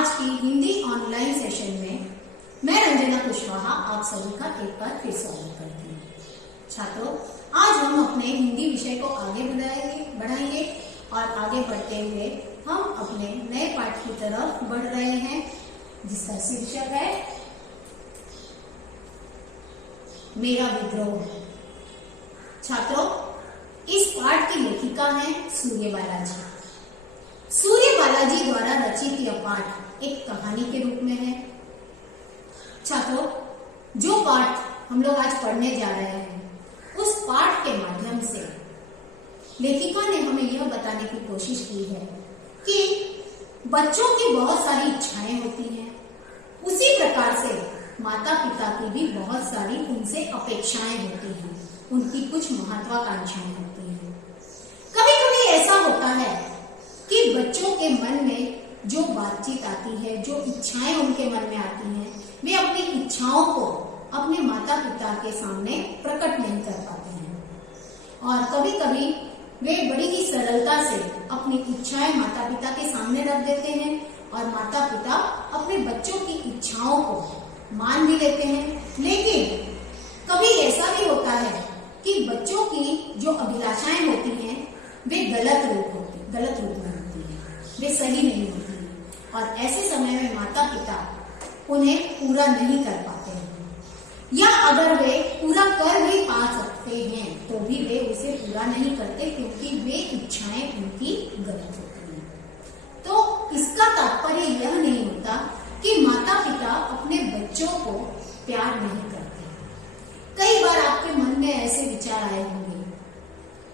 आज की Hindi online session में मैं रंजना कुशवाहा आप सभी का एक बार फिर स्वागत करती हूँ। छात्रों, आज हम अपने हिंदी विषय को आगे बढ़ाएंगे और आगे बढ़ते हुए हम अपने नए पाठ की तरफ बढ़ रहे हैं, जिसका शीर्षक है मेरा विद्रोह। छात्रों, इस पाठ की लेखिका है सूर्यबाला जी। सूर्यबाला जी द्वारा रचित यह पाठ एक कहानी के रूप में है। छात्रों, जो पाठ हम लोग आज पढ़ने जा रहे हैं, उस पाठ के माध्यम से लेखिका ने हमें यह बताने की कोशिश की है कि बच्चों की बहुत सारी इच्छाएं होती हैं, उसी प्रकार से माता पिता की भी बहुत सारी उनसे अपेक्षाएं होती हैं, उनकी कुछ महत्वाकांक्षाएं होती हैं। कभी कभी ऐसा होता है कि बच्चों के मन में जो बातचीत आती है, जो इच्छाएं उनके मन में आती हैं, वे अपनी इच्छाओं को अपने माता पिता के सामने प्रकट नहीं कर पाते हैं और कभी कभी वे बड़ी ही सरलता से अपनी इच्छाएं माता पिता के सामने रख देते हैं और माता पिता अपने बच्चों की इच्छाओं को मान भी लेते हैं। लेकिन कभी ऐसा भी होता है कि बच्चों की जो अभिलाषाएं होती हैं वे गलत रूप में होती हैं, वे सही नहीं होती हैं और ऐसे समय में माता पिता उन्हें पूरा नहीं कर पाते हैं, या अगर वे पूरा कर भी पा सकते हैं तो भी वे उसे पूरा नहीं करते क्योंकि वे इच्छाएं उनकी गलत होती हैं। तो इसका तात्पर्य यह नहीं होता कि माता पिता अपने बच्चों को प्यार नहीं करते। कई बार आपके मन में ऐसे विचार आए होंगे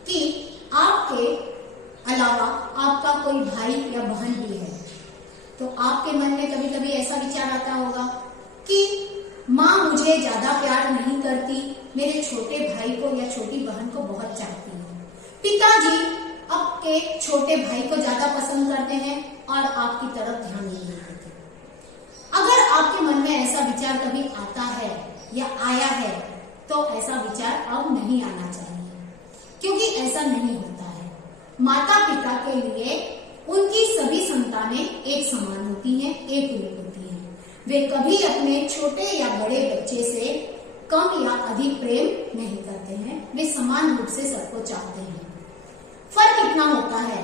कि आपके अलावा आपका कोई भाई या बहन भी है, तो आपके मन में कभी कभी ऐसा विचार आता होगा कि माँ मुझे ज्यादा प्यार नहीं करती, मेरे छोटे भाई को या छोटी बहन को बहुत चाहती है। पिताजी आपके छोटे भाई को ज्यादा पसंद करते हैं और आपकी तरफ ध्यान नहीं देते। अगर आपके मन में ऐसा विचार कभी आता है या आया है तो ऐसा विचार अब नहीं आना चाहिए, क्योंकि ऐसा नहीं होता है। माता पिता के लिए उनकी सभी संतानें एक समान होती हैं, एक रूप होती हैं। वे कभी अपने छोटे या बड़े बच्चे से कम या अधिक प्रेम नहीं करते हैं, वे समान रूप से सबको चाहते हैं। फर्क इतना होता है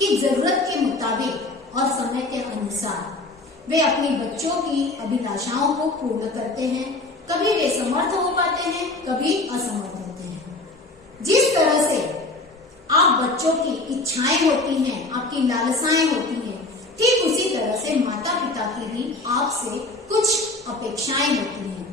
कि जरूरत के मुताबिक और समय के अनुसार वे अपने बच्चों की अभिलाषाओं को पूर्ण करते हैं। कभी वे समर्थ हो पाते हैं, कभी असमर्थ होते हैं। जिस तरह से आप बच्चों की इच्छाएं होती हैं, आपकी लालसाएं होती हैं, ठीक उसी तरह से माता पिता की भी आपसे कुछ अपेक्षाएं होती हैं,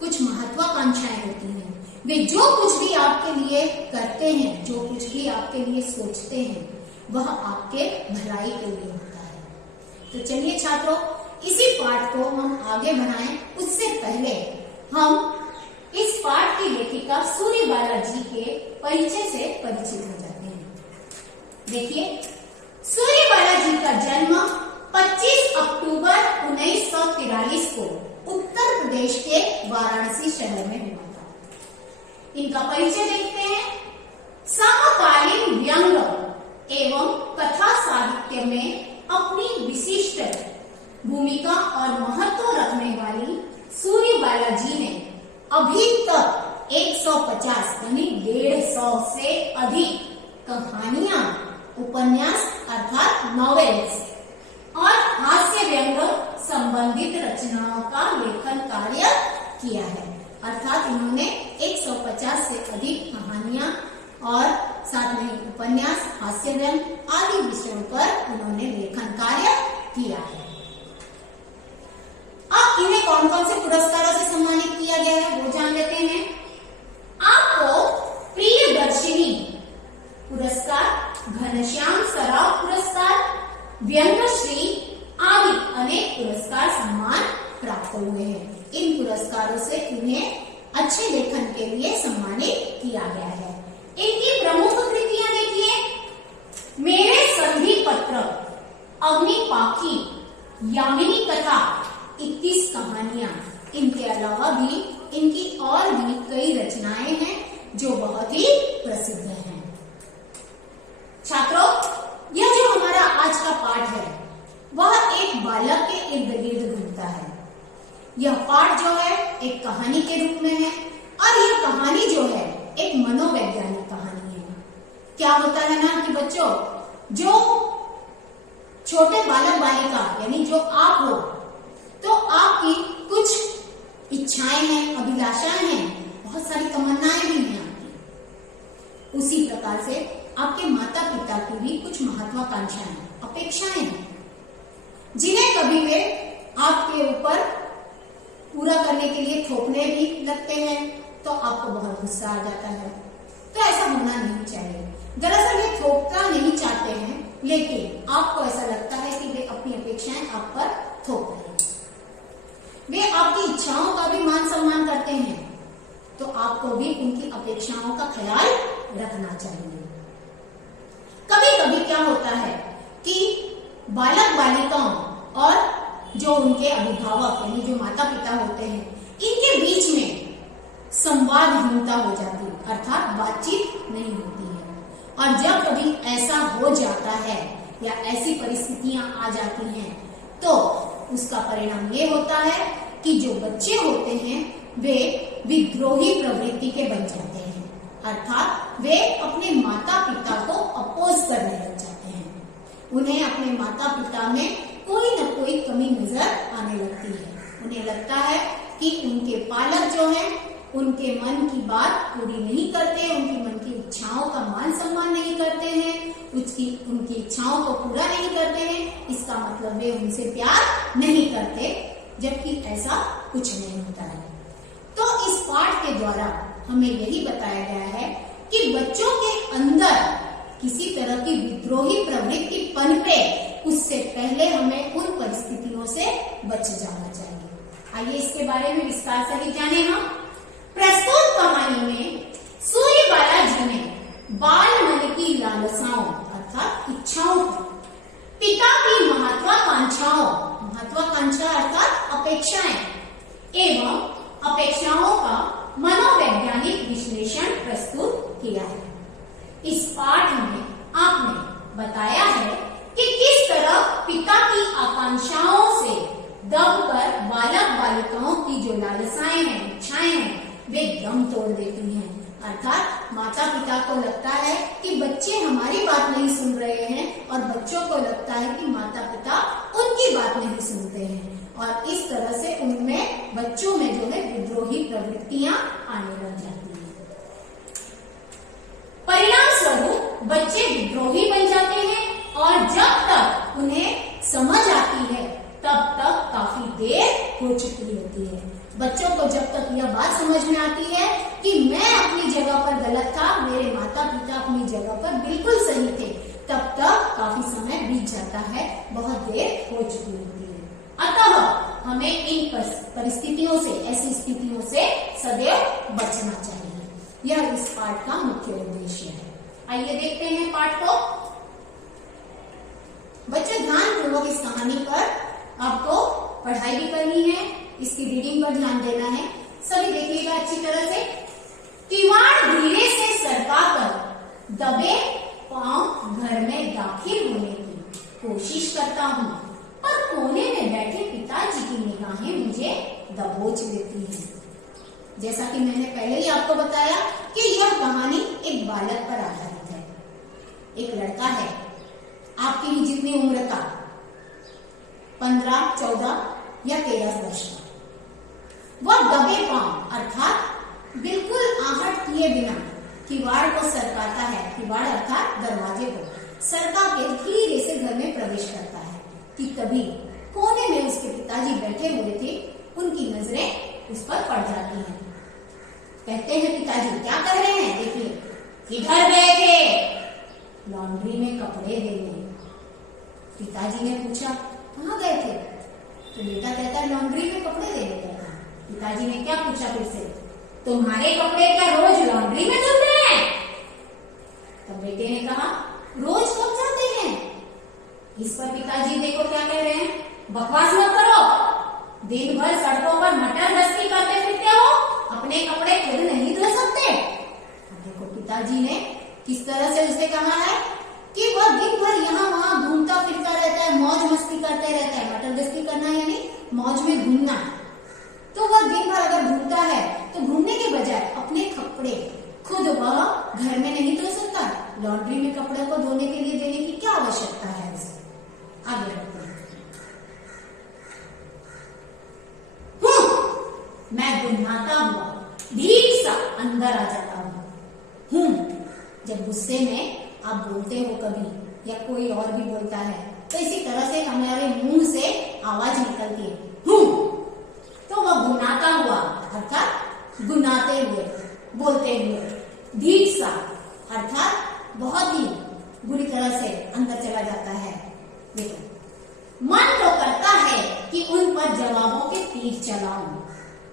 कुछ महत्वाकांक्षाएं होती हैं। वे जो कुछ भी आपके लिए करते हैं, जो कुछ भी आपके लिए सोचते हैं, वह आपके भलाई के लिए होता है। तो चलिए छात्रों, इसी पाठ को हम आगे बढ़ाएं। उससे पहले हम इस पाठ की लेखिका सूर्यबाला जी के परिचय से परिचित हो जाते हैं। देखिए, सूर्यबाला जी का जन्म 25 अक्टूबर 1943 को उत्तर प्रदेश के वाराणसी शहर में हुआ था। इनका परिचय देखते हैं। समकालीन व्यंग एवं कथा साहित्य में अपनी विशिष्ट भूमिका और महत्व रखने वाली सूर्यबाला जी ने अभी तक 150 यानी 150 से अधिक कहानियां, उपन्यास अर्थात नॉवेल्स और हास्य व्यंग संबंधित रचनाओं का लेखन कार्य किया है। अर्थात इन्होंने 150 से अधिक कहानियां और साथ में उपन्यास, हास्य व्यंग आदि विषयों पर उन्होंने लेखन कार्य किया है। अब इन्हें कौन कौन से पुरस्कारों से सम्मानित किया गया है वो जान लेते हैं। आपको प्रियदर्शिनी पुरस्कार, घनश्याम सराफ पुरस्कार, व्यंगश्री आदि अनेक पुरस्कार सम्मान प्राप्त हुए हैं। इन पुरस्कारों से इन्हें अच्छे लेखन के लिए सम्मानित किया गया है। इनकी प्रमुख कृतियां देखिए, मेरे संधि पत्र, अग्निपाखी, यामिनी कथा, 21 कहानियां। इनके अलावा भी इनकी और भी कई रचनाएं हैं जो बहुत ही प्रसिद्ध हैं। छात्रों, यह जो हमारा आज का पाठ है वह एक बालक के इर्द गिर्द घूमता है। यह पाठ जो है एक कहानी के रूप में है और यह कहानी जो है एक मनोवैज्ञानिक कहानी है। क्या होता है ना कि बच्चों, जो छोटे बालक बालिका यानी जो आप हो, तो आपकी कुछ इच्छाएं हैं, अभिलाषाएं हैं, बहुत सारी तमन्नाएं भी हैं आपकी। उसी प्रकार से आपके माता पिता की भी कुछ महत्वाकांक्षाएं, अपेक्षाएं हैं, जिन्हें कभी वे आपके ऊपर पूरा करने के लिए थोपने भी लगते हैं, तो आपको बहुत गुस्सा आ जाता है। तो ऐसा होना नहीं चाहिए। दरअसल वे थोपना नहीं चाहते हैं, लेकिन आपको ऐसा लगता है कि वे अपनी अपेक्षाएं आप पर थोप रहे हैं। वे आपकी इच्छाओं का भी मान सम्मान करते हैं, तो आपको भी उनकी अपेक्षाओं का ख्याल रखना चाहिए। कभी कभी क्या होता है कि बालक बालिकाओं और जो उनके अभिभावक यानी जो माता पिता होते हैं, इनके बीच में संवादहीनता हो जाती है, अर्थात बातचीत नहीं होती है। और जब कभी ऐसा हो जाता है या ऐसी परिस्थितियां आ जाती हैं, तो उसका परिणाम ये होता है कि जो बच्चे होते हैं वे विद्रोही प्रवृत्ति के बन जाते हैं, अर्थात वे अपने माता पिता को अपोज करने लग जाते हैं। उन्हें अपने माता पिता में कोई न कोई कमी नजर आने लगती है। उन्हें लगता है कि उनके पालक जो हैं उनके मन की बात पूरी नहीं करते, उनकी मन की इच्छाओं का मान सम्मान नहीं करते हैं, उनकी इच्छाओं को पूरा नहीं करते हैं। इसका मतलब वे उनसे प्यार नहीं करते, जबकि ऐसा कुछ नहीं होता है। तो इस पाठ के द्वारा हमें यही बताया गया है कि बच्चों के अंदर किसी तरह की विद्रोही प्रवृत्ति पनपे, उससे पहले हमें उन परिस्थितियों से बच जाना चाहिए। आइए इसके बारे में विस्तार से ही जाने हम। प्रस्तुत कहानी में सूर्यबाला जी ने बाल मन की लालसाओं अर्थात इच्छाओं, पिता की महत्वाकांक्षाओं, महत्वाकांक्षा अर्थात अपेक्षाएं एवं अपेक्षाओं का मनोवैज्ञानिक विश्लेषण प्रस्तुत किया है। इस पाठ में आपने बताया है कि किस तरह पिता की आकांक्षाओं से दबकर बालक बालिकाओं की जो लालसाएं हैं, इच्छाएं हैं, वे दम तोड़ देती हैं। अर्थात माता पिता को लगता है कि बच्चे हमारी बात नहीं सुन रहे हैं और बच्चों को लगता है कि माता पिता उनकी बात नहीं सुनते हैं, और इस तरह से उनमें बच्चों में जो है विद्रोही प्रवृत्तियां आने लग जाती हैं। परिणाम स्वरूप बच्चे विद्रोही बन जाते हैं और जब तक उन्हें समझ आती है तब तक काफी देर हो चुकी होती है। बच्चों को जब तक यह बात समझ में आती है कि मैं अपनी जगह पर गलत था, मेरे माता पिता अपनी जगह पर बिल्कुल सही थे, तब तक काफी समय बीत जाता है, बहुत देर हो चुकी होती है। अतः हमें इन परिस्थितियों से, ऐसी स्थितियों से सदैव बचना चाहिए। यह इस पाठ का मुख्य उद्देश्य है। आइए देखते हैं पाठ को। बच्चों ध्यानपूर्वक इस कहानी पर आपको पढ़ाई भी करनी है, इसकी रीडिंग पर ध्यान देना है। सभी देखिएगा अच्छी तरह से। किवाड़ धीरे से सरकाकर दबे पांव घर में दाखिल होने की कोशिश करता हूँ, पर कोने में बैठे पिताजी की निगाहें मुझे दबोच लेती हैं। जैसा कि मैंने पहले ही आपको बताया कि यह कहानी एक बालक पर आधारित है। एक लड़का है, आपकी ही जितनी उम्र का, 15, 14 या 13 वर्ष का। वह दबे पांव अर्थात बिल्कुल आहट किए बिना किवाड़ को सरकाता है। किवाड़ अर्थात दरवाजे को सरका के धीरे से घर में प्रवेश करता है कि तभी कोने में उसके पिताजी बैठे हुए थे, उनकी नजरें उस पर पड़ जाती हैं। कहते हैं, पिताजी क्या कर रहे हैं? देखिए, किधर गए थे? लॉन्ड्री में कपड़े देने। पिताजी ने पूछा, कहाँ गए थे? तो बेटा कहता है, लॉन्ड्री में कपड़े देने गया था। पिताजी ने क्या पूछा फिर से? तुम्हारे कपड़े क्या रोज लॉन्ड्री में धुलते हैं? तब बेटे ने कहा, रोज कब जाते हैं? इस पर पिताजी देखो क्या कह रहे हैं, बकवास मत करो, दिन भर सड़कों पर मटर गश्ती करते फिरते हो, अपने कपड़े खुद नहीं धो सकते? देखो पिताजी ने किस तरह से उसे कहा है कि वह दिन भर यहाँ वहां घूमता फिरता रहता है, मौज मस्ती करते रहता है। मटर गश्ती करना है मौज में घूमना, तो वह दिन भर अगर घूमता है तो घूमने के बजाय अपने कपड़े खुद वह घर में नहीं धो सकता, लॉन्ड्री में कपड़े को धोने के लिए देने की क्या आवश्यकता है उसे। आगे बढ़ते हैं। मैं गुनगुनाता हुआ भीड़ सा अंदर आ जाता हूँ। जब गुस्से में आप बोलते हो कभी या कोई और भी बोलता है तो इसी तरह से हमारे मुंह से आवाज निकलती है हूँ, तो वह गुनाता हुआ अर्थात गुनाते हुए बोलते हुए, भीड़ सा अर्थात बहुत ही बुरी तरह से अंदर चला जाता है। देखो, मन तो करता है कि उन पर जवाबों के तीर चलाऊं,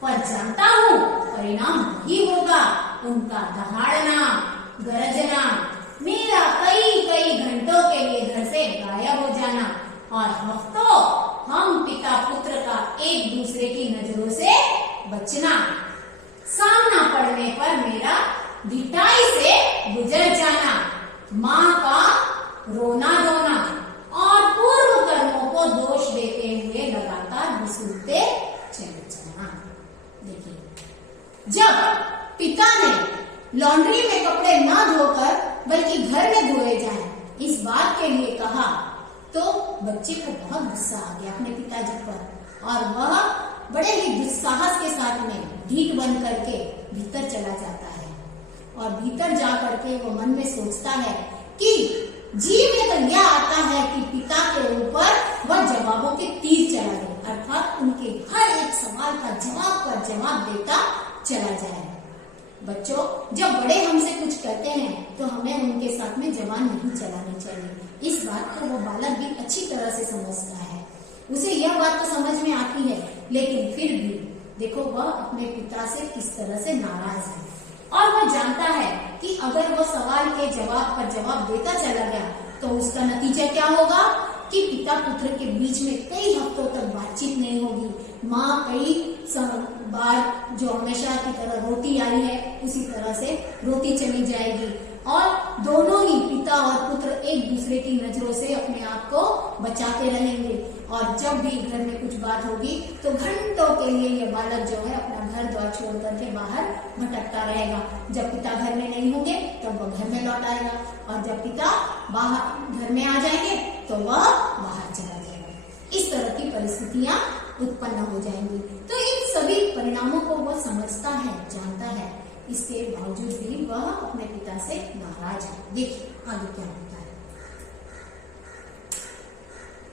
पर जानता हूँ परिणाम वही होगा, उनका दहाड़ना गरजना, मेरा कई कई घंटों के लिए घर से गायब हो जाना और हफ्तों हम पिता पुत्र का एक दूसरे की नजरों से बचना, सामना पड़ने पर मेरा ढिठाई से गुजर जाना, माँ का रोना धोना और पूर्व कर्मों को दोष देते हुए लगातार वसूलते चले जाना। देखिए, जब पिता ने लॉन्ड्री में कपड़े न धोकर बल्कि घर में धोए जाएं, इस बात के लिए कहा तो बच्चे को बहुत गुस्सा आ गया अपने पिताजी पर और वह बड़े ही दुस्साहस के साथ में भीख बंद करके भीतर चला जाता है और भीतर जा करके वो मन में सोचता है कि जी में तो यह आता है कि पिता के ऊपर वह जवाबों के तीर चला दे, अर्थात उनके हर एक सवाल का जवाब पर जवाब देता चला जाए। बच्चों, जब बड़े हमसे कुछ कहते हैं तो हमें उनके साथ में जबान नहीं चलानी चाहिए। इस बात को वो बालक भी अच्छी तरह से समझता है, उसे यह बात तो समझ में आती है, लेकिन फिर भी देखो वह अपने पिता से किस तरह से नाराज है और वह जानता है कि अगर वह सवाल के जवाब पर जवाब देता चला गया तो उसका नतीजा क्या होगा कि पिता पुत्र के बीच में कई हफ्तों तक बातचीत नहीं होगी। माँ कई बार जो हमेशा की तरह रोटी आई है उसी तरह से रोटी चली जाएगी और दोनों ही पिता और पुत्र एक दूसरे की नजरों से अपने आप को बचाते रहेंगे और जब भी घर में कुछ बात होगी तो घंटों के लिए ये बालक जो है अपना घर द्वार छोड़ करके बाहर भटकता रहेगा। जब पिता घर में नहीं होंगे तब वह घर में लौट आएगा और जब पिता बाहर घर में आ जाएंगे तो वह बाहर चला जाएगा। इस तरह की परिस्थितियां उत्पन्न हो जाएंगी। तो इन सभी परिणामों को वह समझता है, जानता है, इसके बावजूद भी वह अपने पिता से नाराज है। देखिए आगे क्या होता है।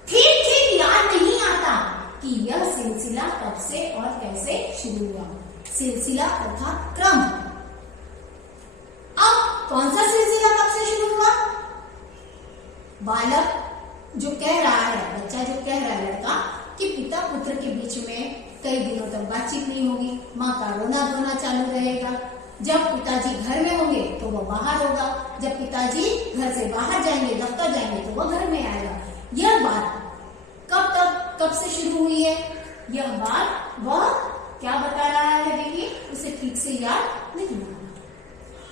ठीक ठीक याद नहीं आता कि यह सिलसिला कब से और कैसे शुरू हुआ। सिलसिला अर्थात क्रम। अब कौन सा सिलसिला कब से शुरू हुआ? बालक जो कह रहा है, बच्चा जो कह रहा है, लड़का, कि पिता पुत्र के बीच में कई दिनों तक बातचीत नहीं होगी, माँ का रोना धोना चालू रहेगा। जब पिताजी घर में होंगे तो वह बाहर होगा, जब पिताजी घर से बाहर जाएंगे, दफ्तर जाएंगे तो वह घर में आएगा। यह बात कब से शुरू हुई है? यह बात वह क्या बता रहा है, देखिए उसे ठीक से याद नहीं रहा।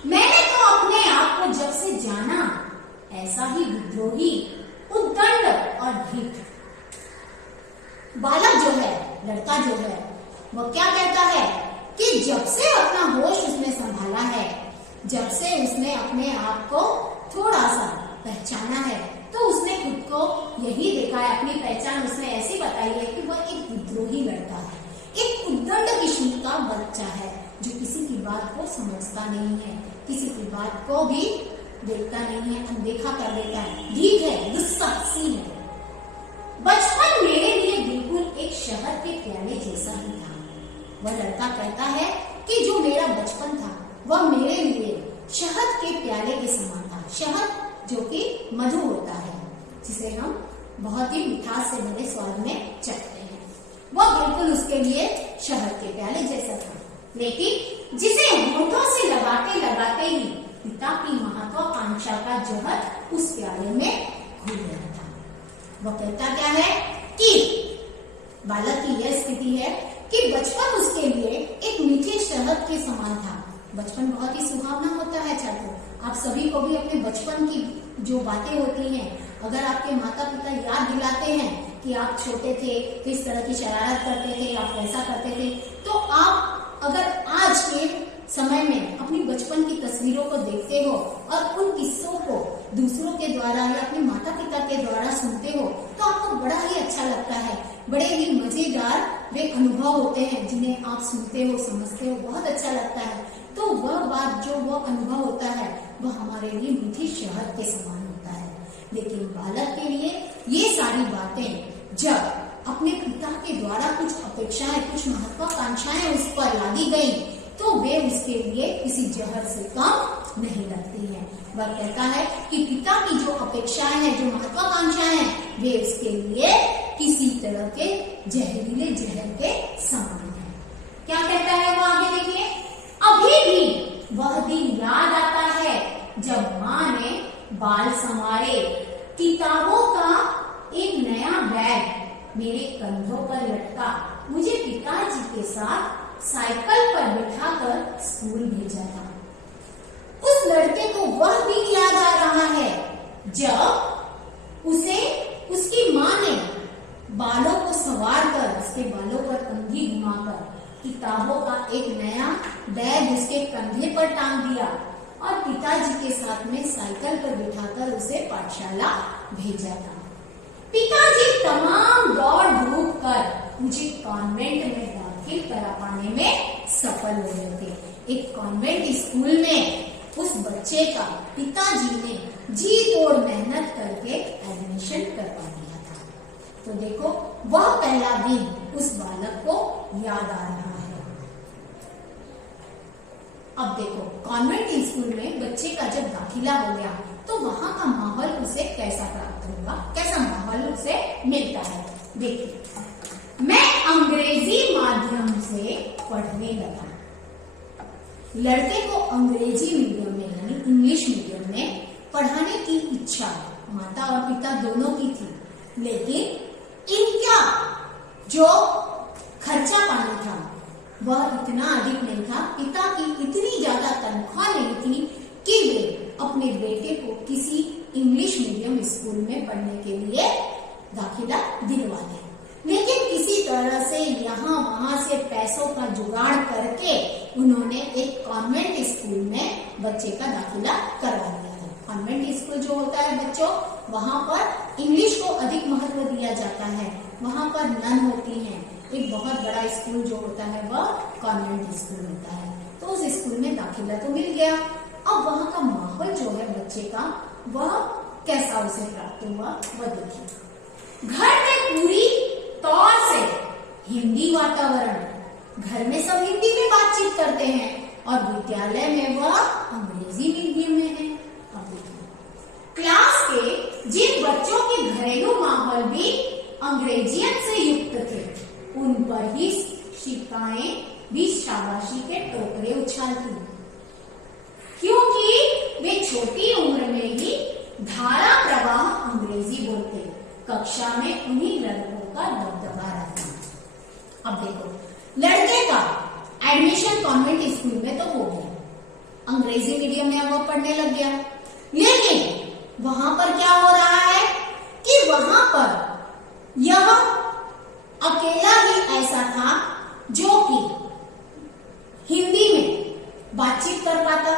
मैंने तो अपने आप को जब से जाना ऐसा ही विद्रोही, उद्दंड और ढीठ। बालक जो है, लड़का जो है, वह क्या कहता है कि जब से अपना होश उसने संभाला है, जब से उसने अपने आप को थोड़ा सा पहचाना है, तो उसने खुद को यही देखा है, अपनी पहचान उसने ऐसी बताई है कि वह एक विद्रोही लड़का है, एक उद्दंड किस्म का बच्चा है जो किसी की बात को समझता नहीं है, किसी की बात को भी देखता नहीं है, अनदेखा कर देता है, ढीठ है, दुस्साहसी है। बचपन मेरे लिए बिल्कुल एक शहद के प्याले जैसा ही था। वह लड़का कहता है कि जो मेरा बचपन था वह मेरे लिए शहद के प्याले के समान था। शहद जो कि मधु होता है, जिसे हम बहुत ही मिठास से भरे स्वाद में चखते हैं, वह बिल्कुल उसके लिए शहद के प्याले जैसा था, लेकिन जिसे होठों से लगाते लगाते ही पिता की महत्वाकांक्षा का जहर उस प्याले में घुल गया था। वह कहता क्या है कि बालक की यह स्थिति है कि बचपन उसके लिए एक मीठे शहद के समान था। बचपन बहुत ही सुहावना होता है छात्रों। आप सभी को भी अपने बचपन की जो बातें होती हैं, अगर आपके माता पिता याद दिलाते हैं कि आप छोटे थे तो इस तरह की शरारत करते थे, आप वैसा करते थे। तो आप अगर आज के समय में अपनी बचपन की तस्वीरों को देखते हो और उन किस्सों को दूसरों के द्वारा या अपने माता पिता के द्वारा सुनते हो तो आपको बड़ा ही अच्छा लगता है। बड़े ही मजेदार वे अनुभव होते हैं जिन्हें आप सुनते हो, समझते हो, बहुत अच्छा लगता है। तो वह बात, जो वह अनुभव होता है, वह हमारे लिए मीठी शहद के समान होता है। लेकिन बालक के लिए ये सारी बातें जब अपने पिता के द्वारा कुछ अपेक्षाएं, कुछ महत्वाकांक्षाएं उस पर लादी गई तो वे उसके लिए किसी जहर से कम नहीं लगती हैं। वह कहता है कि पिता की जो अपेक्षाएं हैं, जो महत्वाकांक्षाएं हैं, वे उसके लिए किसी तरह के जहरीले जहर के समान है। क्या कहता है वो, आगे देखिए। अभी भी वह दिन याद आता है जब माँ ने बाल संवारे, किताबों का एक नया बैग मेरे कंधों पर लटका, मुझे पिताजी के साथ साइकिल पर बिठाकर स्कूल भेजा था। उस लड़के को वह दिन याद आ रहा है जब उसे उसकी माँ ने बालों को संवार कर, उसके बालों पर कंघी घुमाकर किताबों का एक नया बैग उसके कंधे पर टांग दिया और पिताजी के साथ में साइकिल पर बिठाकर उसे पाठशाला भेजा था। पिताजी तमाम दौड़ धूप कर मुझे कॉन्वेंट में दाखिल करा पाने में सफल हो रहे थे। एक कॉन्वेंट स्कूल में उस बच्चे का पिताजी ने जी तोड़ मेहनत करके एडमिशन करवा दिया था। तो देखो, वह पहला दिन उस बालक को याद आ रहा है। अब देखो, कॉन्वेंट स्कूल में बच्चे का जब दाखिला हो गया तो वहां का माहौल उसे कैसा प्राप्त होगा, कैसा माहौल उसे मिलता है। देखिए, मैं अंग्रेजी माध्यम से पढ़ने लगा। लड़के को अंग्रेजी मीडियम में यानी इंग्लिश मीडियम में पढ़ाने की इच्छा माता और पिता दोनों की थी, लेकिन इनका जो खर्चा पानी था वह इतना अधिक नहीं था। पिता की इतनी ज्यादा तनख्वाह नहीं थी कि वे अपने बेटे को किसी इंग्लिश मीडियम स्कूल में पढ़ने के लिए दाखिला दिलवा दें। लेकिन किसी तरह से यहाँ वहां से पैसों का जुगाड़ करके उन्होंने एक कॉन्वेंट स्कूल में बच्चे का दाखिला करवा दिया था। कॉन्वेंट स्कूल जो होता है बच्चों, वहां पर इंग्लिश को अधिक महत्व दिया जाता है, वहां पर नन होती हैं। एक बहुत बड़ा स्कूल जो होता है वह कॉन्वेंट स्कूल होता है। तो उस स्कूल में दाखिला तो मिल गया। अब वहां का माहौल जो है बच्चे का, वह कैसा उसे प्राप्त हुआ वह देखिए। घर में पूरी तौर से हिंदी वातावरण, घर में सब हिंदी में बातचीत करते हैं और विद्यालय में वह अंग्रेजी मीडियम में है। अब देखिए, क्लास के जिन बच्चों के घरेलू माहौल भी अंग्रेजियत से युक्त थे, उन पर ही शिक्षिकाएं भी शाबाशी के टोकरे उछालती, क्योंकि वे छोटी उम्र में ही धारा प्रवाह अंग्रेजी बोलते। कक्षा में उन्हीं लड़कों का दबदबा रहता। अब देखो, लड़के का एडमिशन कॉन्वेंट स्कूल में तो हो गया, अंग्रेजी मीडियम में वह पढ़ने लग गया। लेकिन वहां पर क्या हो रहा है कि वहां पर यह अकेला ही ऐसा था जो कि हिंदी में बातचीत कर पाता।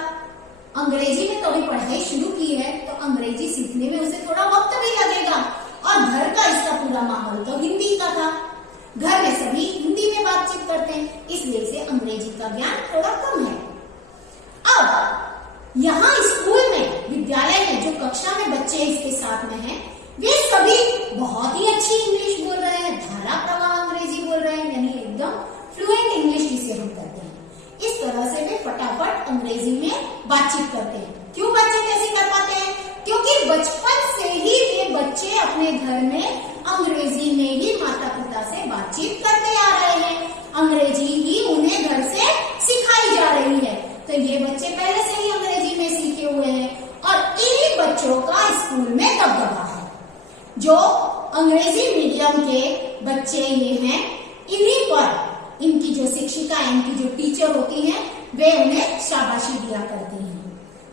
अंग्रेजी में तो अभी पढ़ाई शुरू की है तो अंग्रेजी सीखने में उसे थोड़ा वक्त भी लगेगा और घर का इसका पूरा माहौल तो हिंदी का था। घर में सभी हिंदी में बातचीत करते हैं, इसलिए से अंग्रेजी का ज्ञान थोड़ा कम है। अब यहाँ स्कूल में, विद्यालय में जो कक्षा में बच्चे इसके साथ में हैं, वे सभी बहुत ही अच्छी इंग्लिश बोल रहे हैं, धारा प्रवाह अंग्रेजी बोल रहे हैं, यानी एकदम फ्लुएंट इंग्लिश जिसे हम कहते हैं। इस तरह से वे फटाफट अंग्रेजी में बातचीत करते हैं। क्यों बातचीत ऐसे कर पाते हैं? क्योंकि बचपन से ही वे बच्चे अपने घर में अंग्रेजी में ही माता पिता से बातचीत करते आ रहे हैं, अंग्रेजी ही उन्हें घर से सिखाई जा रही है। तो ये बच्चे पहले से ही अंग्रेजी में सीखे हुए हैं और इन्हीं बच्चों का स्कूल में दबदबा है। जो अंग्रेजी मीडियम के बच्चे ये हैं, इन्हीं पर इनकी जो शिक्षिका, इनकी जो टीचर होती हैं, वे उन्हें शाबाशी दिया करती हैं।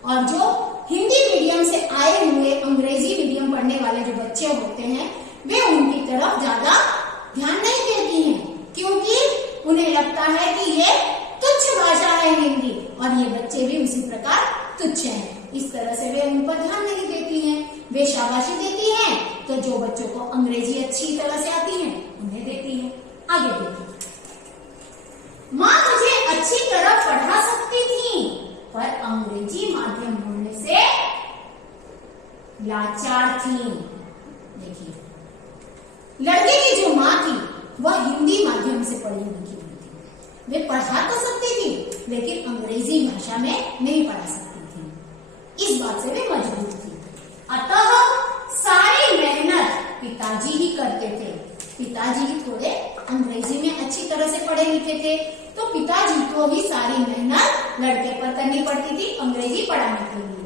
और जो हिंदी मीडियम से आए हुए अंग्रेजी मीडियम पढ़ने वाले जो बच्चे होते हैं, वे उनकी तरफ ज्यादा ध्यान नहीं देती हैं, क्योंकि उन्हें लगता है कि ये तुच्छ भाषा है हिंदी, और ये बच्चे भी उसी प्रकार तुच्छ हैं। इस तरह से वे उन पर ध्यान नहीं देती हैं। वे शाबाशी देती हैं तो जो बच्चों को अंग्रेजी अच्छी तरह से आती है उन्हें देती है। आगे देखिए, माँ मुझे अच्छी तरह पढ़ा सकती थी, पर अंग्रेजी माध्यम होने से लाचार थी। देखिए, लड़के की जो माँ थी वह हिंदी माध्यम से पढ़ी लिखी हुई थी। वे पढ़ा तो सकती थी, लेकिन अंग्रेजी भाषा में नहीं पढ़ा सकती थी। इस बात से वे मजबूर थी। अतः सारी मेहनत पिताजी ही करते थे। पिताजी ही थोड़े अंग्रेजी में अच्छी तरह से पढ़े लिखे थे, तो पिताजी को ही सारी मेहनत लड़के पर करनी पड़ती थी अंग्रेजी पढ़ाने के लिए।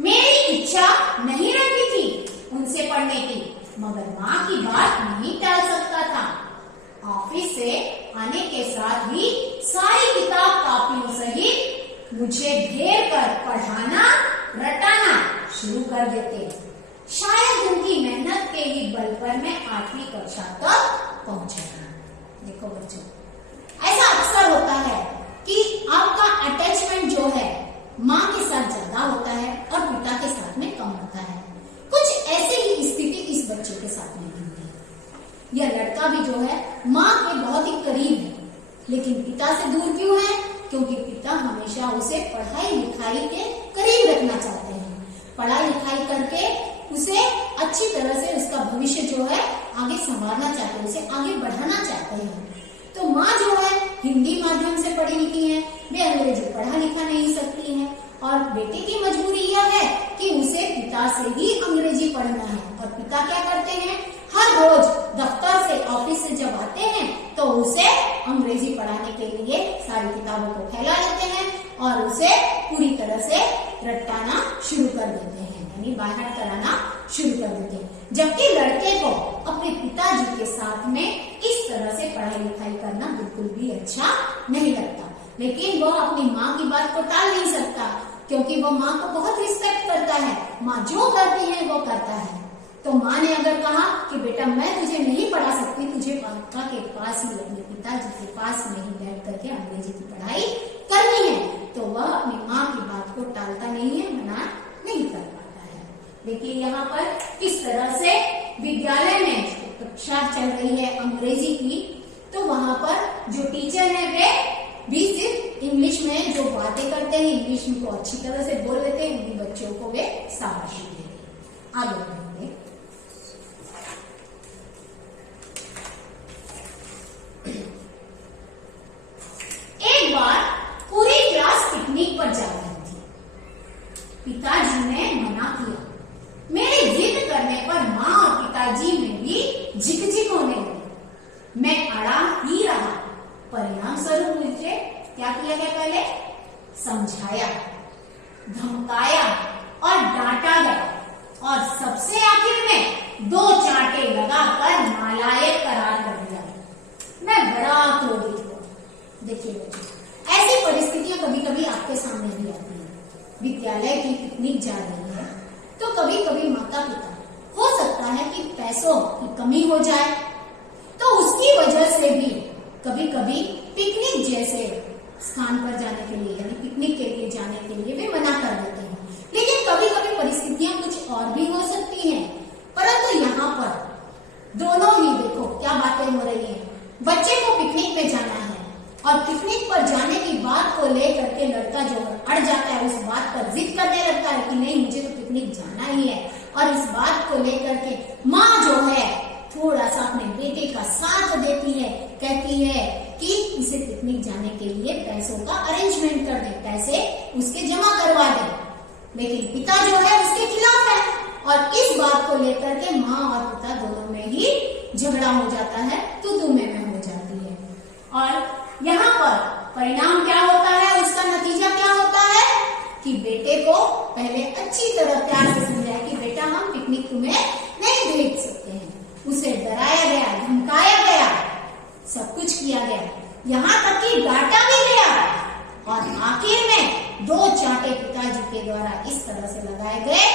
मेरी इच्छा नहीं रहती थी उनसे पढ़ने की, मगर माँ की बात नहीं टाल सकता था। ऑफिस से आने के साथ ही सारी किताब कापियों सहित मुझे घेर कर पढ़ाना रटाना शुरू कर देते। शायद उनकी मेहनत के ही बल पर मैं 8वीं कक्षा तक पहुंचा था। देखो बच्चों, ऐसा अक्सर होता है कि आपका अटैचमेंट जो है माँ के साथ ज्यादा होता है और पिता के साथ में कम होता है। कुछ ऐसे ही स्थिति इस बच्चे के साथ में हुई है। यह लड़का भी जो है माँ के बहुत ही करीब है, लेकिन पिता से दूर क्यों है? क्योंकि पिता हमेशा उसे पढ़ाई लिखाई के करीब रखना चाहते हैं। पढ़ाई लिखाई करके उसे अच्छी तरह से उसका भविष्य जो है आगे संवारना चाहते हैं, उसे आगे बढ़ाना चाहते हैं। तो माँ जो है हिंदी माध्यम से पढ़ी लिखी है, वे अंग्रेजी पढ़ा लिखा नहीं सकती हैं, और बेटे की मजबूरी यह है कि उसे पिता से ही अंग्रेजी पढ़ना है। और पिता क्या करते हैं, हर रोज दफ्तर से ऑफिस से जब आते हैं तो उसे अंग्रेजी पढ़ाने के लिए सारी किताबों को फैला लेते हैं और उसे पूरी तरह से रटाना शुरू कर देते हैं, यानी बाहर कराना शुरू कर देते हैं। जबकि लड़के को अपने पिताजी के साथ में इस तरह से पढ़ाई लिखाई करना बिल्कुल भी अच्छा नहीं लगता, लेकिन वह अपनी माँ की बात को टाल नहीं सकता, क्योंकि वो माँ को बहुत रिस्पेक्ट करता है। माँ जो करती है वो करता है। तो माँ ने अगर कहा कि बेटा मैं तुझे नहीं पढ़ा सकती, तुझे पापा के पास ही, अपने पिताजी के पास में ही बैठ करके अंग्रेजी की पढ़ाई करनी है, तो वह अपनी माँ की बात को टालता नहीं है, मना नहीं कर पाता है। देखिए यहाँ पर किस तरह से विद्यालय में कक्षा चल रही है अंग्रेजी की, तो वहां पर जो टीचर है वे भी सिर्फ इंग्लिश में जो बातें करते हैं, इंग्लिश को अच्छी तरह से बोल लेते हैं, उन्हीं बच्चों को वे शाबाशी देते हैं। आगे बढ़ेंगे। एक बार पूरी क्लास पिकनिक पर जा रही थी। पिताजी ने मना किया। मेरी जिद करने पर माँ और पिताजी में भी झिकझिक होने लगी। मैं अड़ा ही रहा। परिणाम स्वरूप मुझे क्या किया गया? पहले समझाया, धमकाया और डांटा गया, और सबसे आखिर में 2 चांटे लगाकर नालायक करार कर दिया। मैं बड़ा क्रोधित हुआ। देखिए बच्चों, ऐसी परिस्थितियां कभी कभी आपके सामने भी आती है। विद्यालय की पिकनिक जा रही है, तो कभी कभी माता पिता हो सकता है कि पैसों की कमी हो जाए, तो उसकी वजह से भी कभी कभी पिकनिक जैसे स्थान पर जाने के लिए, यानी पिकनिक के लिए जाने के लिए वे मना कर देते हैं। लेकिन कभी कभी परिस्थितियां कुछ और भी हो सकती हैं। परंतु यहाँ पर दोनों ही देखो क्या बातें हो रही हैं। बच्चे को पिकनिक में जाना है, और पिकनिक पर जाने की बात को लेकर के लड़का जो अड़ जाता है, उस बात पर जिद करने लगता है कि नहीं मुझे तो पिकनिक जाना ही है। और इस बात को लेकर के माँ जो है थोड़ा सा अपने बेटे का साथ देती है, कहती है कि इसे पिकनिक जाने के लिए पैसों का अरेंजमेंट कर दे, पैसे उसके जमा करवा दे। लेकिन पिता जो है उसके खिलाफ है, और इस बात को लेकर के माँ और पिता दोनों में ही झगड़ा हो जाता है, तू में हो जाती है। और यहाँ पर परिणाम क्या होता है, उसका नतीजा क्या होता है कि बेटे को पहले अच्छी तरह प्यार से समझाया कि बेटा हम पिकनिक तुम्हें नहीं भेज सकते हैं। उसे डराया गया, धमकाया गया, सब कुछ किया गया, यहाँ तक कि डांटा भी गया, और आखिर में 2 चांटे पिताजी के द्वारा इस तरह से लगाए गए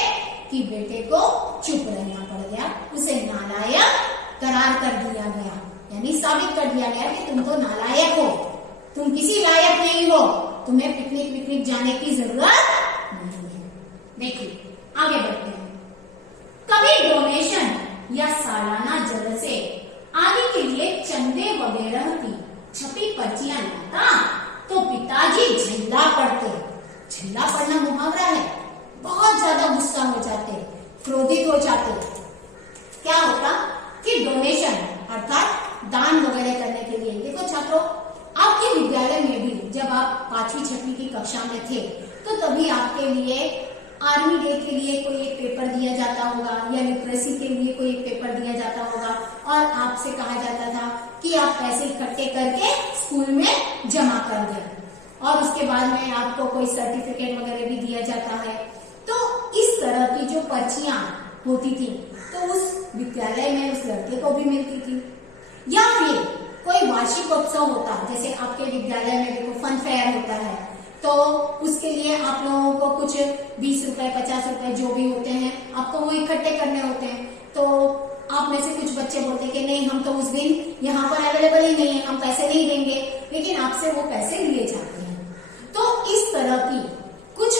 कि बेटे को चुप रहना पड़ गया, उसे नालायक करार कर दिया गया, यानी साबित कर दिया गया कि तुम तो नालायक हो, तुम किसी लायक नहीं हो, तुम्हें पिकनिक जाने की जरूरत नहीं है। देखिए आगे बढ़ते हैं। कभी डोनेशन या सालाना जलसे आदि के लिए चंदे वगैरह की छपी पर्चियां लाता तो पिताजी झल्ला पड़ते। झल्ला पड़ना मुहावरा है, बहुत ज्यादा गुस्सा हो जाते, क्रोधित हो जाते। क्या होता कि डोनेशन अर्थात दान वगैरह करने के लिए, देखो छात्रों आपके विद्यालय में भी जब आप 5वीं 6वीं की कक्षा में थे तो तभी आपके लिए आर्मी डे के लिए कोई एक पेपर दिया जाता होगा या लिटरेसी के लिए कोई एक पेपर दिया जाता होगा और आपसे कहा जाता था कि आप पैसे इकट्ठे करके स्कूल में जमा कर दें और उसके बाद में आपको कोई सर्टिफिकेट वगैरह भी दिया जाता है। तो इस तरह की जो पर्चियां होती थी तो उस विद्यालय में उस लड़के को भी मिलती थी। या फिर कोई वार्षिक उत्सव होता, जैसे आपके विद्यालय में देखो फन फेयर होता है, तो उसके लिए आप लोगों को कुछ 20 रुपए 50 रुपए जो भी होते हैं आपको वो इकट्ठे करने होते हैं। तो आप में से कुछ बच्चे बोलते हैं कि नहीं हम तो उस दिन यहाँ पर अवेलेबल ही नहीं है, हम पैसे नहीं देंगे, लेकिन आपसे वो पैसे लिए जाते हैं। तो इस तरह की कुछ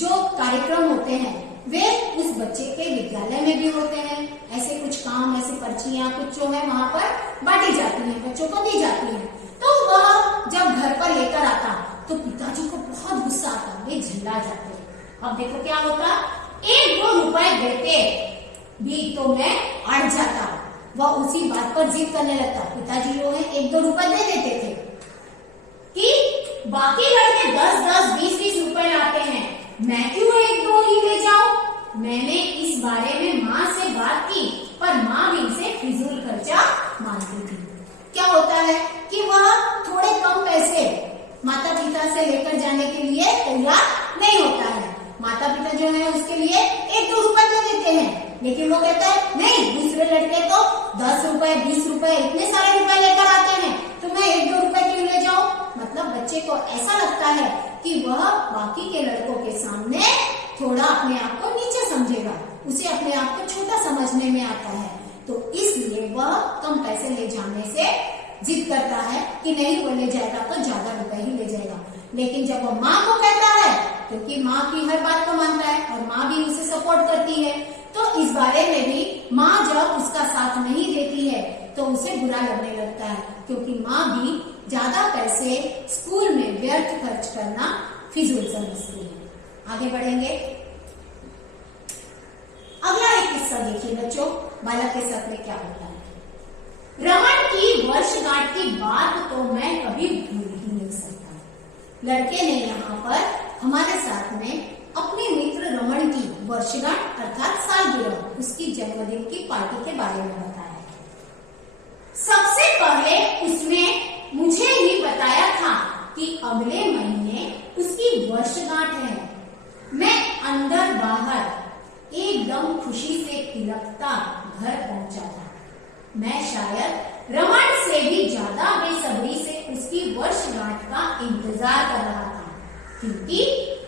जो कार्यक्रम होते हैं वे उस बच्चे के विद्यालय में भी होते हैं। ऐसे कुछ काम, ऐसे पर्चियां कुछ जो है वहां पर बांटी जाती हैं, बच्चों को दी जाती हैं। तो वह जब घर पर लेकर आता तो पिताजी को बहुत गुस्सा आता, वे झल्ला जाते। अब देखो क्या होता, 1-2 रुपए देते भी तो मैं अड़ जाता, वह उसी बात पर जिद करने लगता। पिताजी जो है 1-2 रुपए दे देते थे कि बाकी लड़के 10-10 20-20 रुपए लाते हैं, मैं क्यों 1-2 ही ले जाऊं। मैंने इस बारे में माँ से बात की पर माँ भी इसे फिजूल खर्चा मानती थी। क्या होता है कि वह थोड़े कम पैसे माता पिता से लेकर जाने के लिए तैयार नहीं होता है। माता पिता जो है उसके लिए 1-2 रुपए दे देते हैं, लेकिन वो कहता है नहीं, दूसरे लड़के तो 10 रुपए 20 रुपए इतने सारे रुपए लेकर आते हैं, तो मैं 1-2 रुपए क्यों ले जाऊं। मतलब बच्चे को ऐसा लगता है कि वह बाकी के लड़कों के सामने थोड़ा अपने आप को नीचे समझेगा, उसे अपने आप को छोटा समझने में आता है, तो इसलिए वह कम पैसे ले जाने से जिद करता है कि नहीं वो ले जाएगा तो ज्यादा रुपए ही ले जाएगा। लेकिन जब वो माँ को कहता है, क्योंकि माँ की हर बात को मानता है और माँ भी उसे सपोर्ट करती है, तो इस बारे में भी माँ जब उसका साथ नहीं देती है तो उसे बुरा लगने लगता है, क्योंकि माँ भी ज्यादा पैसे स्कूल में व्यर्थ खर्च करना फिजूल समझती है। आगे बढ़ेंगे। अगला एक किस्सा देखिए बच्चों, बालक के साथ में क्या होता है। रमन की वर्षगांठ की बात तो मैं कभी भूल ही नहीं सकता। लड़के ने यहाँ पर हमारे साथ में अपने मित्र रमन की वर्षगांठ अर्थात सालगिरह, उसकी जन्मदिन की पार्टी के बारे में बताया। सबसे पहले उसने मुझे ही बताया था कि अगले महीने उसकी वर्षगांठ है। मैं अंदर बाहर एकदम खुशी से तिलकता घर पहुंचा था। मैं शायद रमन से भी ज्यादा बेसब्री से उसकी वर्षगांठ का इंतजार कर रहा था, क्योंकि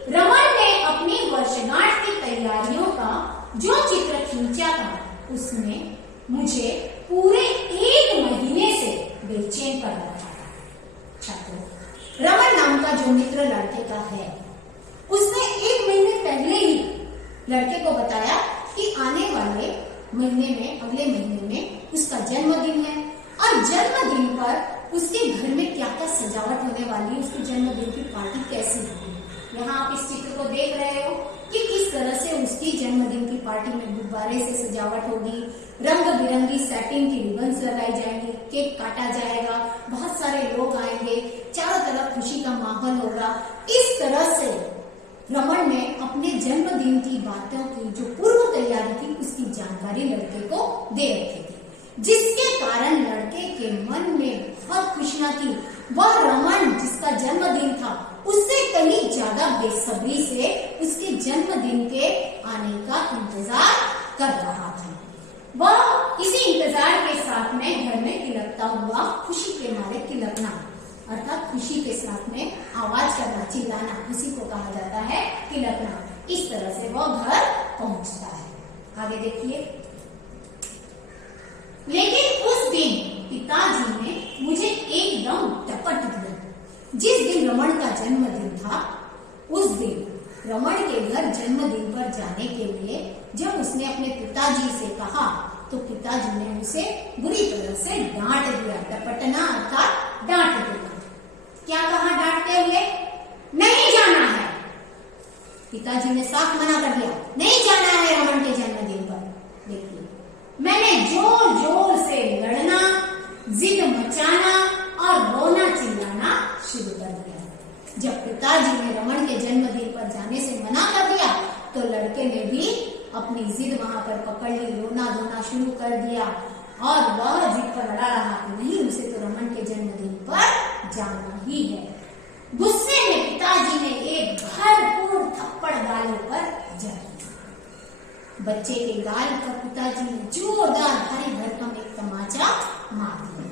रमन ने अपनी वर्षगांठ की तैयारियों का जो चित्र खींचा था उसमें मुझे पूरे 1 महीने से बेचैन कर रखा था। छात्रों, रमन नाम का जो मित्र लड़के का है, उसने 1 महीने पहले ही लड़के को बताया कि आने वाले महीने में, अगले महीने में उसका जन्मदिन है और जन्मदिन पर उसके घर में क्या क्या सजावट होने वाली है, उसके जन्मदिन की पार्टी कैसी होगी। यहाँ आप इस चित्र को देख रहे हो कि किस तरह से उसकी जन्मदिन की पार्टी में गुब्बारे से सजावट होगी, रंग बिरंगी सैटिन की रिबन्स लगाई जाएंगी, केक काटा जाएगा, बहुत सारे लोग आएंगे, चारों तरफ खुशी का माहौल होगा। इस तरह से रमन ने अपने जन्मदिन की बातों की जो पूर्व तैयारी थी उसकी जानकारी लड़के को दे रखी थी, जिसके कारण लड़के के मन में बहुत खुशियां थी। वह रमन जिसका जन्मदिन था उससे कहीं ज्यादा बेसब्री से उसके जन्मदिन के आने का इंतजार कर रहा था। वह इसी इंतजार के साथ में घर में तिलकता हुआ, खुशी के मारे तिलकना अर्थात खुशी के साथ में आवाज करना, चिल्लाना, इसी को कहा जाता है तिलकना। इस तरह से वह घर पहुंचता है। आगे देखिए। लेकिन जन्मदिन था, उस दिन रमण के घर जन्मदिन पर जाने के लिए जब उसने अपने पिताजी से कहा तो पिताजी ने उसे बुरी तरह से डांट दिया। टपटना अर्थात डांट दिया। क्या कहा डांटते हुए? नहीं जाना है। पिताजी ने साफ मना कर दिया, नहीं जाना है रमन के जन्मदिन पर। देखिए, मैंने जोर जोर से लड़ना, जिद मचाना और रोना चिल्लाना शुरू कर दिया। जब पिताजी ने रमन के जन्मदिन पर जाने से मना कर दिया तो लड़के ने भी अपनी जिद वहां पर पकड़ ली, रोना धोना शुरू कर दिया और वह जिद पर अड़ा रहा कि नहीं, उसे तो रमन के जन्मदिन पर जाना ही है। गुस्से में पिताजी ने एक भरपूर थप्पड़ गालों पर जड़ दिया। बच्चे के गाल पर पिताजी ने जोरदार भारी भरकम एक तमाचा मार दिया।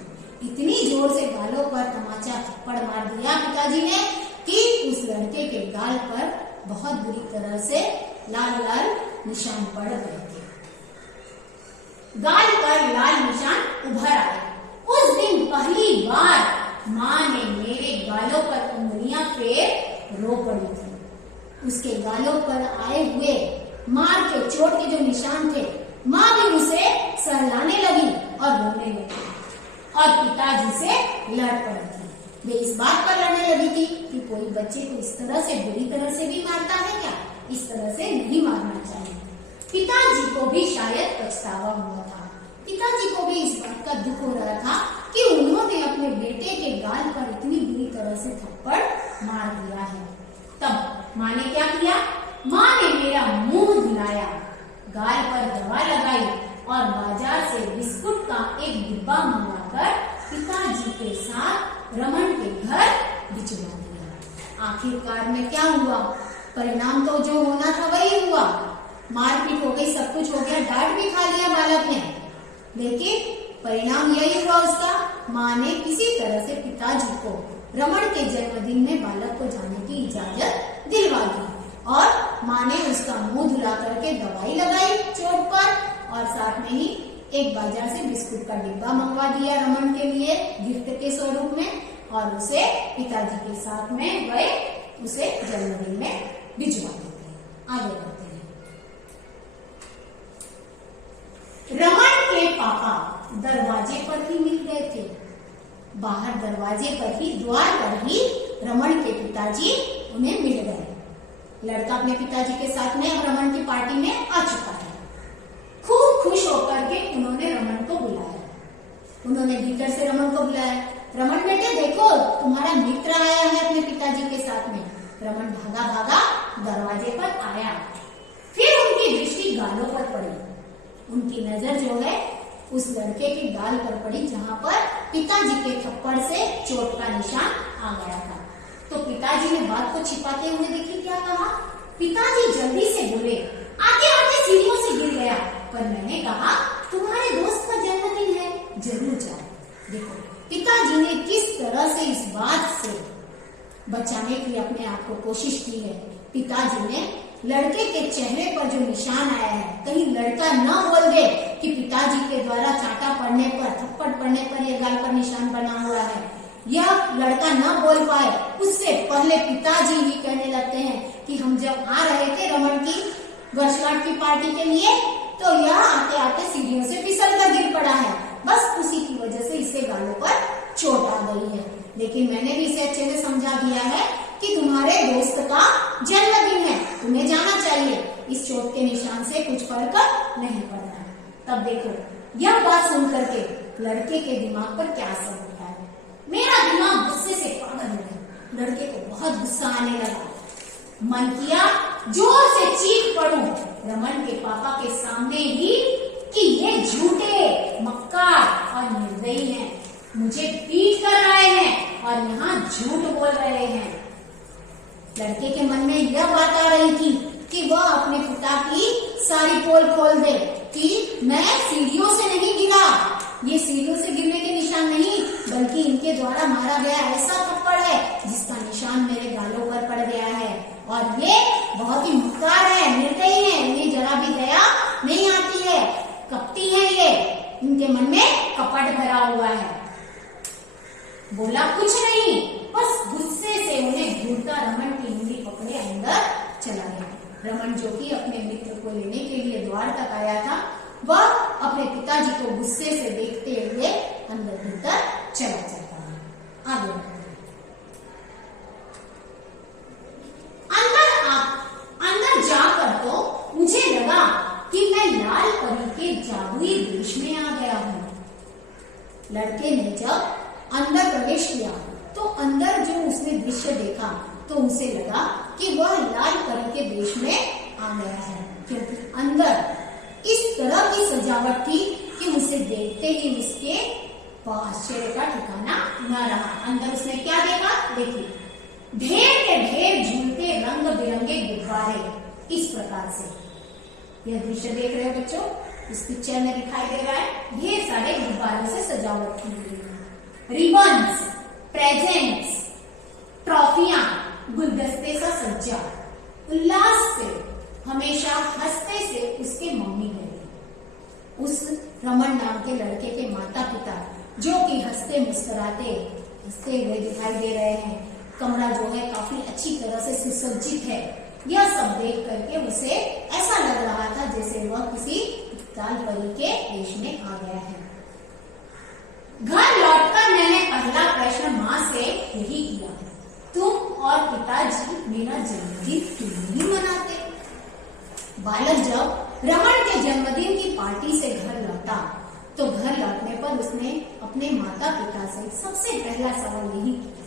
इतनी जोर से गालों पर तमाचा थप्पड़ मार दिया पिताजी ने कि उस लड़के के गाल पर बहुत बुरी तरह से लाल लाल निशान पड़ गए थे। गाल पर लाल निशान उभर आए। उस दिन पहली बार माँ ने मेरे गालों पर उंगलियां फेर रो पड़ी थी। उसके गालों पर आए हुए मार के चोट के जो निशान थे, माँ भी उसे सहलाने लगी और रोने लगी और पिताजी से लड़ पड़ी थी। वे इस बात पर लड़ने लगी थी कि कोई बच्चे को इस तरह से बुरी तरह से भी मारता है क्या? इस तरह से नहीं मारना चाहिए। पिताजी को भी शायद पछतावा हुआ था। पिताजी को भी इस बात का दुख हो रहा था कि उन्होंने अपने बेटे के गाल पर इतनी बुरी तरह से थप्पड़ मार दिया है। तब माँ ने क्या किया? माँ ने मेरा मुंह धुलाया, गाल पर दवा लगाई और बाजार से बिस्कुट का एक डिब्बा मंगाकर पिताजी के साथ रमन के घर भिजवा दिया। आखिरकार में क्या हुआ? परिणाम तो जो होना था वही हुआ। मारपीट हो गई, सब कुछ हो गया, डांट भी खा लिया बालक ने, लेकिन परिणाम यही हुआ उसका। माँ ने किसी तरह से पिताजी को रमन के जन्मदिन में बालक को जाने की इजाजत दिलवा दी और माँ ने उसका मुंह धुला करके दवाई लगाई चोट पर और साथ में ही एक बाजार से बिस्कुट का डिब्बा मंगवा दिया रमन के लिए गिफ्ट के स्वरूप में और उसे पिताजी के साथ में गए उसे जन्मदिन में भिजवा देते हैं। आगे बढ़ते हैं। रमन के पापा दरवाजे पर ही मिल गए थे। बाहर दरवाजे पर ही, द्वार पर ही रमन के पिताजी उन्हें मिल गए। लड़का अपने पिताजी के साथ में अब रमन की पार्टी में आ चुका है। खूब खुश होकर के उन्होंने रमन को बुलाया। उन्होंने भीतर से रमन को बुलाया, रमन बेटे देखो तुम्हारा मित्र आया है अपने पिताजी के साथ में। रमन भागा भागा दरवाजे पर आया। फिर उनकी दृष्टि गालों पर पड़ी। उनकी नजर जो है उस लड़के के गाल पर पड़ी जहाँ पर पिताजी के थप्पड़ से चोट का निशान आ गया था। तो पिताजी ने बात को छिपाते हुए देखिए क्या कहा। पिताजी जल्दी से बोले, आते आते सीढ़ियों से गिर गया, पर मैंने कहा तुम्हारे दोस्त का जन्मदिन है, जरूर जाओ। देखो पिताजी ने किस तरह से इस बात से बचाने की अपने आप को कोशिश की है। पिताजी ने लड़के के चेहरे पर जो निशान आया है, कहीं लड़का न बोल दे कि पिताजी के द्वारा चाटा पड़ने पर, थप्पड़ पड़ने पर यह गाल पर निशान बना हुआ है, यह लड़का न बोल पाए उससे पहले पिताजी ही कहने लगते हैं कि हम जब आ रहे थे रमन की वर्षगांठ की पार्टी के लिए तो यह आते आते सीढ़ियों से फिसल कर गिर पड़ा है, बस उसी की वजह से इसे गालों पर चोट आ गई है। लेकिन मैंने भी इसे अच्छे से समझा दिया है कि तुम्हारे दोस्त का जन्मदिन है, तुम्हें जाना चाहिए, इस चोट के निशान से कुछ फर्क नहीं पड़ता है। तब देखो यह बात सुन करके लड़के के दिमाग पर क्या असर होता है। मेरा दिमाग गुस्से से पागल हो गया। लड़के को बहुत गुस्सा आने लगा। मन किया जोर से चीख पड़ूं रमन के पापा के सामने ही कि ये झूठे, मक्कार और निर्दयी हैं, मुझे पीट कर आए हैं और यहाँ झूठ बोल रहे हैं। लड़के के मन में यह बात आ रही थी कि वह अपने पिता की सारी पोल खोल दे कि मैं सीढ़ियों से नहीं गिरा, ये सीढ़ियों से गिरने के निशान नहीं बल्कि इनके द्वारा मारा गया ऐसा थप्पड़ है जिसका निशान मेरे गालों पर पड़ गया है और ये बहुत ही मक्कार है, निर्दयी है, इन्हें जरा भी दया नहीं आती है, कपटी है, ये इनके मन में कपट भरा हुआ है। बोला कुछ नहीं, बस गुस्से से उन्हें घूरता रमन की उंगली पकड़े अंदर चला गया। रमन, जो कि अपने मित्र को लेने के लिए द्वार तक आया था, वह अपने पिताजी को गुस्से से देखते हुए अंदर भीतर चला जाता है। आगे अंदर जाकर तो मुझे लगा कि मैं लाल परी के जादुई देश में आ गया हूँ। लड़के ने जब अंदर प्रवेश किया तो अंदर जो उसने दृश्य देखा तो उसे लगा कि वह लाल परी के देश में आ गया है, क्योंकि अंदर इस तरह की सजावट थी कि उसे देखते ही उसके आश्चर्य का ठिकाना न रहा। अंदर उसने क्या देखा? देखिए, ढेर के ढेर झूलते रंग बिरंगे गुब्बारे। इस प्रकार से यह दृश्य देख रहे हो बच्चों, इस पिक्चर में दिखाई दे रहा है, ढेर सारे गुब्बारों से सजावट की हुई है। रिबन्स, प्रेजेंट्स, ट्रॉफियां, गुलदस्ते सा सज्जा। उल्लास से, हमेशा हंसते से उसके मम्मी गए। उस रमन नाम के लड़के के माता पिता, जो कि हंसते हुए दिखाई दे रहे हैं। कमरा जो है काफी अच्छी तरह से सुसज्जित है। यह सब देख करके उसे ऐसा लग रहा था जैसे वह किसी लाल परी के देश में आ गया है। घर लौटकर मैंने पहला प्रश्न माँ से यही किया, तुम और पिताजी मेरा जन्मदिन क्यों नहीं मनाते? बालक जब रमन के जन्मदिन की पार्टी से घर लौटा तो घर लौटने पर उसने अपने माता पिता से सबसे पहला सवाल यही किया,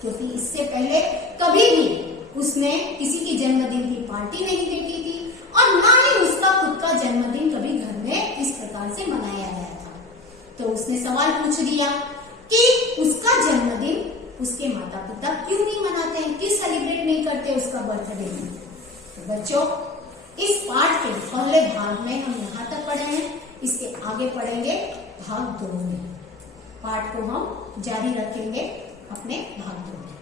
क्योंकि इससे पहले कभी भी उसने किसी की जन्मदिन की पार्टी नहीं देखी थी और ना ही उसका खुद का जन्मदिन कभी घर में इस प्रकार से मनाया गया था। तो उसने सवाल पूछ दिया कि उसका जन्मदिन उसके माता पिता क्यों नहीं मनाते हैं, क्यों सेलिब्रेट नहीं करते उसका बर्थडे। तो बच्चों, इस पाठ के पहले भाग में हम यहाँ तक पढ़े हैं, इसके आगे पढ़ेंगे भाग 2 में। पाठ को हम जारी रखेंगे अपने भाग 2 में।